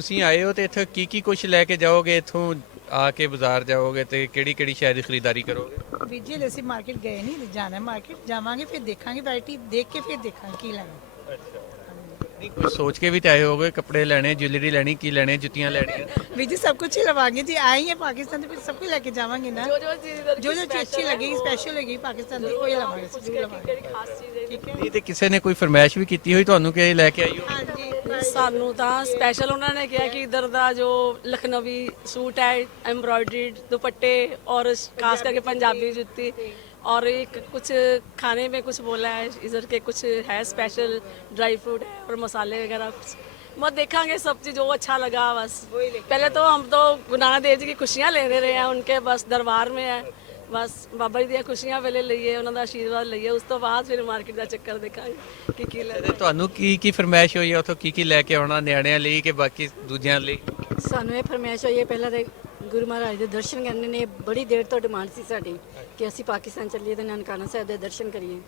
ਤੁਸੀਂ ਆਏ ਹੋ ਤੇ ਇੱਥੇ ਕੀ ਕੁਝ ਲੈ ਕੇ ਜਾਓਗੇ ਇੱਥੋਂ ਆ ਕੇ ਬਾਜ਼ਾਰ ਜਾਓਗੇ ਤੇ ਕਿਹੜੀ ਸ਼ੈ ਦੀ ਖਰੀਦਦਾਰੀ ਕਰੋਗੇ? ਵੀਰ ਜੀ ਅਸੀਂ ਮਾਰਕੀਟ ਗਏ ਨਹੀਂ, ਜਾਣਾ ਮਾਰਕੀਟ ਜਾਵਾਂਗੇ ਫਿਰ ਦੇਖਾਂਗੇ ਵੈਰਾਈਟੀ ਦੇਖ ਕੇ ਫਿਰ ਦੇਖਾਂਗੇ ਕੀ ਲੈਣਾ। ਨਹੀਂ ਕੁਝ ਸੋਚ ਕੇ ਵੀ ਤੇ ਆਏ ਹੋਗੇ, ਕੱਪੜੇ ਲੈਣੇ, ਜੁਐਲਰੀ ਲੈਣੀ, ਕੀ ਲੈਣੇ, ਜੁੱਤੀਆਂ ਲੈਣੀਆਂ? ਵੀਰ जी सब कुछ ही लवाएंगे जी, आए हैं पाकिस्तान तो फिर सब कुछ लेके जावांगे ना। जो जो चीज अच्छी लगेगी स्पेशल लगेगी पाकिस्तान की वही लवाएंगे, जरूर लवाएंगे। ठीक है ਨਹੀਂ ਤੇ ਕਿਸੇ ਨੇ ਕੋਈ ਫਰਮਾਇਸ਼ ਵੀ ਕੀਤੀ ਹੋਈ ਤੁਹਾਨੂੰ ਕਿ ਇਹ ਲੈ ਕੇ ਆਈਓ? हाँ जी ਸਾਨੂੰ ਤਾਂ ਸਪੈਸ਼ਲ ਉਹਨਾਂ ਨੇ ਕਿਹਾ ਕਿ ਇਧਰ ਦਾ ਜੋ ਲਖਨਵੀ ਸੂਟ ਹੈ एम्ब्रॉयडर्ड दुपट्टे और खास करके पंजाबी जुत्ती और एक कुछ खाने में कुछ बोला है इधर के कुछ है स्पेशल ड्राई फ्रूट है और मसाले वगैरह कुछ मैं देखेंगे सब चीज़ जो अच्छा लगा बस। पहले तो हम तो गुरु नानक देव जी की खुशियाँ ले रहे हैं उनके बस दरबार में है बस बाबा जी दी खुशियाँ पहले लईए उन्हों का आशीर्वाद लईए उस तो बाद फिर मार्केट का चक्कर देखेंगे कि की ले ਤੇ ਤੁਹਾਨੂੰ ਕੀ ਫਰਮਾਇਸ਼ ਹੋਈ ਹੈ ਉੱਥੋਂ ਕੀ ਲੈ ਕੇ ਆਉਣਾ ਨਿਆਣਿਆਂ ਲਈ ਕਿ ਬਾਕੀ ਦੂਜਿਆਂ ਲਈ? ਸਾਨੂੰ ਇਹ ਫਰਮਾਇਸ਼ ਹੋਈ ਹੈ ਪਹਿਲਾਂ ਤੇ ਗੁਰੂ ਮਹਾਰਾਜ ਦੇ ਦਰਸ਼ਨ ਕਰਨੇ ਨੇ, ਬੜੀ ਦੇਰ ਤੋਂ ਡਿਮਾਂਡ ਸੀ ਸਾਡੀ ਕਿ ਅਸੀਂ ਪਾਕਿਸਤਾਨ ਚੱਲੀਏ ਤੇ ਨਨਕਾਣਾ ਸਾਹਿਬ ਦੇ ਦਰਸ਼ਨ ਕਰੀਏ।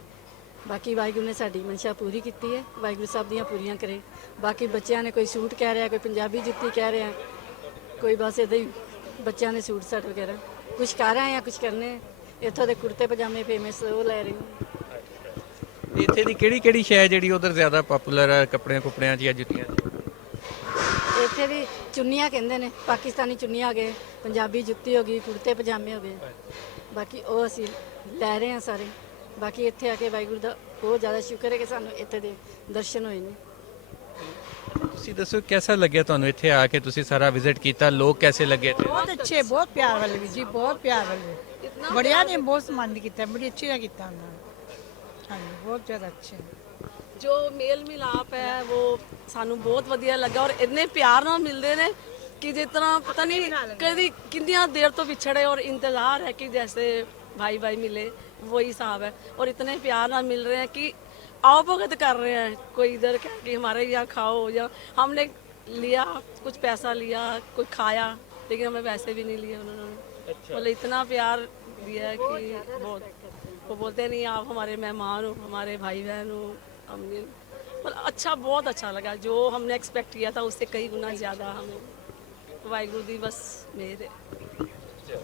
ਬਾਕੀ ਵਾਹਿਗੁਰੂ ਨੇ ਸਾਡੀ ਮਨਸ਼ਾ ਪੂਰੀ ਕੀਤੀ ਹੈ, ਵਾਹਿਗੁਰੂ ਸਭ ਦੀਆਂ ਪੂਰੀਆਂ ਕਰੇ। ਬਾਕੀ ਬੱਚਿਆਂ ਨੇ ਕੋਈ ਸੂਟ ਕਹਿ ਰਿਹਾ, ਕੋਈ ਪੰਜਾਬੀ ਜੁੱਤੀ ਕਹਿ ਰਿਹਾ, ਕੋਈ ਬਸ ਇੱਦਾਂ ਹੀ ਬੱਚਿਆਂ ਦੇ ਸੂਟ ਸਾਟ ਵਗੈਰਾ ਕੁਝ ਕਰ ਰਹੇ ਆ, ਕੁਝ ਕਰਨੇ। ਇੱਥੋਂ ਦੇ ਕੁੜਤੇ ਪਜਾਮੇ ਫੇਮਸ ਉਹ ਲੈ ਰਹੇ ਹਾਂ। ਇੱਥੇ ਦੀ ਕਿਹੜੀ ਸ਼ੈ ਜਿਹੜੀ ਉਧਰ ਜ਼ਿਆਦਾ ਪਪੂਲਰ ਹੈ ਕੱਪੜਿਆਂ 'ਚ ਜਾਂ ਜੁੱਤੀਆਂ 'ਚ? ਇੱਥੇ ਦੀ ਚੁੰਨੀਆਂ ਕਹਿੰਦੇ ਨੇ, ਪਾਕਿਸਤਾਨੀ ਚੁੰਨੀਆਂ ਆ ਗਏ, ਪੰਜਾਬੀ ਜੁੱਤੀ ਹੋ ਗਈ, ਕੁੜਤੇ ਪਜਾਮੇ ਹੋ ਗਏ। ਬਾਕੀ ਉਹ ਅਸੀਂ ਲੈ ਰਹੇ ਹਾਂ ਸਾਰੇ। ਬਾਕੀ ਇੱਥੇ ਆ ਕੇ ਵਾਹਿਗੁਰੂ ਦਾ ਬਹੁਤ ਜ਼ਿਆਦਾ ਸ਼ੁਕਰ ਹੈ ਕਿ ਸਾਨੂੰ ਇੱਥੇ ਦੇ ਦਰਸ਼ਨ ਹੋਏ ਨੇ। ਤੁਸੀਂ ਦੱਸੋ ਕਿਹਦਾ ਲੱਗਿਆ ਤੁਹਾਨੂੰ ਇੱਥੇ ਆ ਕੇ? ਤੁਸੀਂ ਸਾਰਾ ਵਿਜ਼ਿਟ ਕੀਤਾ, ਲੋਕ कैसे लगे थे? बहुत अच्छे, बहुत प्यार वाले ਵੀਰ जी, बहुत प्यार वाले बढ़िया ने बहुत सम्मान किया, बड़ी अच्छी का किया उन्होंने। हाँ जी बहुत ज़्यादा अच्छे। ਜੋ ਮੇਲ ਮਿਲਾਪ ਹੈ ਉਹ ਸਾਨੂੰ ਬਹੁਤ ਵਧੀਆ ਲੱਗਾ ਔਰ ਇੰਨੇ ਪਿਆਰ ਨਾਲ ਮਿਲਦੇ ਨੇ ਕਿ ਜਿਸ ਤਰ੍ਹਾਂ ਪਤਾ ਨਹੀਂ ਕਦੀ ਕਿੰਨੀਆਂ ਦੇਰ ਤੋਂ ਵਿਛੜੇ ਔਰ ਇੰਤਜ਼ਾਰ है कि जैसे भाई भाई मिले वही हिसाब है और इतने प्यार ਨਾਲ मिल रहे हैं कि आओ भगत कर रहे हैं। कोई इधर कह कि हमारे यहाँ खाओ या हमने लिया कुछ पैसा लिया कोई खाया लेकिन हमें वैसे भी नहीं लिए उन्होंने। बोले इतना प्यार दिया है कि बहुत वो बोलते नहीं आप हमारे मेहमान हो, हमारे भाई बहन हो। हमने मतलब अच्छा बहुत अच्छा लगा, जो हमने एक्सपेक्ट किया था उससे कई गुना ज़्यादा हमें वाहिगुरू दी बस मेहर है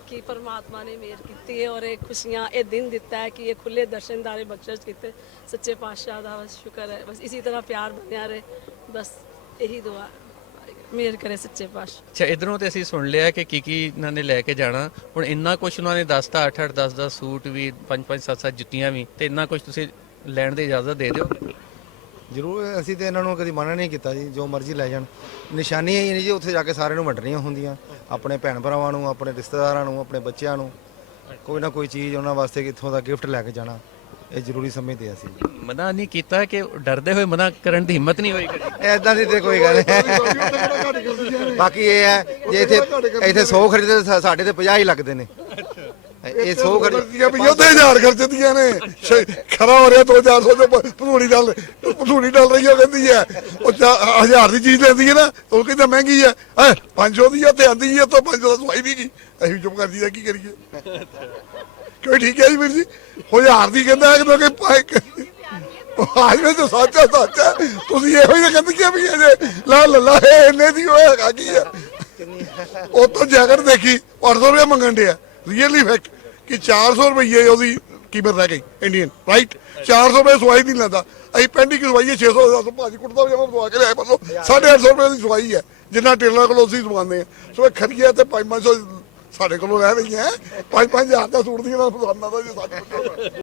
कि परमात्मा ने मेहर की है और ये खुशियाँ ये दिन दिता है कि ये खुले दर्शनदारे बख्शिश किते सच्चे पातशाह का बस शुक्र है। बस इसी तरह प्यार बनया रहे, बस यही दुआ ਮੇਰ ਕਰੇ ਸੱਚੇ ਪਾਤਸ਼ਾਹ। ਅੱਛਾ ਇਧਰੋਂ ਤੇ ਅਸੀਂ ਸੁਣ ਲਿਆ ਕਿ ਕੀ ਇਹਨਾਂ ਨੇ ਲੈ ਕੇ ਜਾਣਾ, ਹੁਣ ਇੰਨਾ ਕੁਝ ਉਹਨਾਂ ਨੇ ਦੱਸਤਾ 8-8 10-10 ਸੂਟ ਵੀ 5-5 7-7 ਜੁੱਤੀਆਂ ਵੀ, ਤੇ ਇੰਨਾ ਕੁਝ ਤੁਸੀਂ ਲੈਣ ਦੀ ਇਜਾਜ਼ਤ ਦੇ ਦਿਓ? ਜ਼ਰੂਰ, ਅਸੀਂ ਤੇ ਇਹਨਾਂ ਨੂੰ ਕਦੀ ਮਨਾ ਨਹੀਂ ਕੀਤਾ ਜੀ, ਜੋ ਮਰਜ਼ੀ ਲੈ ਜਾਣ। ਨਿਸ਼ਾਨੀਆਂ ਹੀ ਨਹੀਂ ਜੀ, ਉੱਥੇ ਜਾ ਕੇ ਸਾਰਿਆਂ ਨੂੰ ਵੰਡਣੀਆਂ ਹੁੰਦੀਆਂ, ਆਪਣੇ ਭੈਣ ਭਰਾਵਾਂ ਨੂੰ, ਆਪਣੇ ਰਿਸ਼ਤੇਦਾਰਾਂ ਨੂੰ, ਆਪਣੇ ਬੱਚਿਆਂ ਨੂੰ ਕੋਈ ਨਾ ਕੋਈ ਚੀਜ਼ ਉਹਨਾਂ ਵਾਸਤੇ ਕਿੱਥੋਂ ਦਾ ਗਿਫਟ ਲੈ ਕੇ ਜਾਣਾ ਇਹ ਜ਼ਰੂਰੀ ਸਮਝਦੇ ਅਸੀਂ। ਮਨਾ ਨਹੀਂ ਕੀਤਾ ਕਿ ਡਰਦੇ ਹੋਏ ਮਨਾ ਕਰਨ ਦੀ ਹਿੰਮਤ ਨਹੀਂ ਹੋਈ ਕਦੀ? ਐਦਾਂ ਦੀ ਤੇ ਕੋਈ ਗੱਲ ਨਹੀਂ। ਬਾਕੀ ਇਹ ਹੈ ਜੇ ਇੱਥੇ 100 ਖਰੀਦੇ ਸਾਡੇ ਤੇ 50 ਹੀ ਲੱਗਦੇ ਨੇ। ਇਹ 100 ਖਰੀਦੀਆਂ ਵੀ ਉਹਦੇ 1000 ਖਰਚਦੀਆਂ ਨੇ, ਖਰਾ ਹੋ ਰਿਹਾ 2-400 ਤੇ ਭਟੂਰੀ ਡਲ ਰਹੀ ਹੈ, ਕਹਿੰਦੀ ਹੈ ਉਹ 1000 ਦੀ ਚੀਜ਼ ਲੈਂਦੀ ਹੈ ਨਾ, ਉਹ ਕਹਿੰਦਾ ਮਹਿੰਗੀ ਹੈ 500 ਦੀ ਆ ਤੇ ਆਂਦੀ ਹੈ ਤਾਂ 500 ਦਾ ਸਵਾਈ ਵੀ ਗਈ। ਅਸੀਂ ਚੁੱਪ ਕਰ ਜੀਦਾ, ਕੀ ਕਰੀਏ? ਕੋਈ ਠੀਕ ਹੈ ਜੀ ਵੀਰ ਜੀ, 1000 ਦੀ ਕਹਿੰਦਾ ਕਿ ਆਜ ਵਿੱਚ ਸੱਚਾ ਤੁਸੀਂ ਇਹੋ ਹੀ ਕਹਿੰਦੇ ਕਿ ਵੀ ਲਾ ਲੱਲਾ ਇੰਨੇ ਦੀ ਉਹ ਹੈਗਾ ਕੀ ਆ। ਉਹ ਤੋਂ ਜੈਕਟ ਦੇਖੀ 800 ਰੁਪਏ ਮੰਗਣ ਡਿਆ, ਰੀਅਲੀ ਫੈਕਟ ਕਿ 400 ਰੁਪਏ ਉਹਦੀ ਕੀਮਤ ਰਹਿ ਗਈ ਇੰਡੀਅਨ, ਰਾਈਟ? 400 ਰੁਪਏ ਸਵਾਈ ਨਹੀਂ ਲੈਂਦਾ, ਅਸੀਂ ਪੈਂਡੀ ਕੀ ਸਵਾਈ ਹੈ 600 ਦਾ। ਭਾਜੀ ਕੁੜਤਾ ਵੀ ਸਵਾ ਕੇ ਲਿਆਏ ਪਰਸੋਂ, 850 ਰੁਪਏ ਦੀ ਸਵਾਈ ਹੈ ਜਿੰਨਾ ਟੇਲਰ ਕੋਲੋਂ ਅਸੀਂ ਸਵਾਉਂਦੇ ਹਾਂ। ਸੋ ਇਹ ਖਰੀਏ ਤੇ 500 ਸਾਡੇ ਕੋਲੋਂ ਰਹਿ ਰਹੀਆਂ 5-5 ਹਜ਼ਾਰ ਦਾ ਸੂਟ ਦੀਆਂ ਦੁਕਾਨਾਂ ਦਾ ਜੀ ਸਾਡੇ।